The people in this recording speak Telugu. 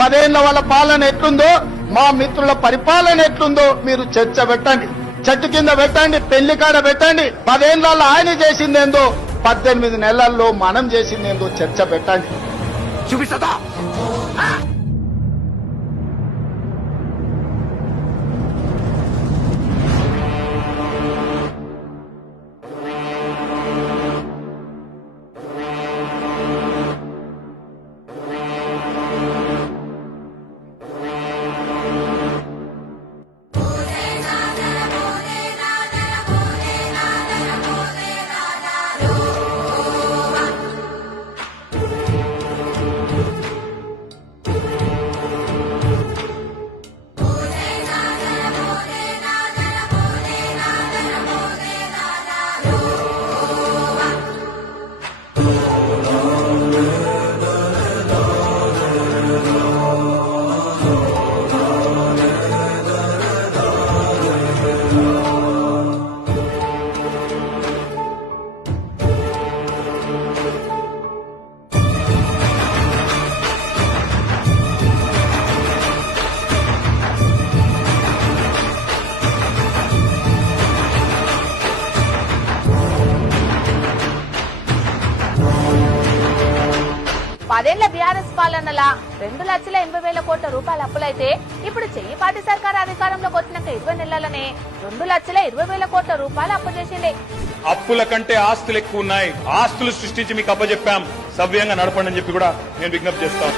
10 ఏళ్ల వాళ్ళ పాలన ఎట్లుందో, మా మిత్రుల పరిపాలన ఎట్లుందో మీరు చర్చ పెట్టండి. చెట్టు కింద పెట్టండి, పెళ్లి కాడ పెట్టండి. 10 ఏళ్లలో ఆయన చేసిందేందో, 18 నెలల్లో మనం చేసిందేందో చర్చ పెట్టండి. చూపిస్తా. పదేళ్ల బీఆర్ఎస్ పాలనలా 2,80,000 కోట్ల రూపాయల అప్పులైతే ఇప్పుడు చెయ్యిపాటి సర్కార్ అధికారంలోకి వచ్చినాక 20 నెలలనే 2,20,000 కోట్ల రూపాయలు అప్పు చేసిండే. అప్పుల కంటే ఆస్తులు ఎక్కువ ఉన్నాయి. ఆస్తులు సృష్టించి మీకు అప్పచెప్పాం, సవ్యంగా నడపండి అని చెప్పి కూడా నేను విజ్ఞప్తి చేస్తాను.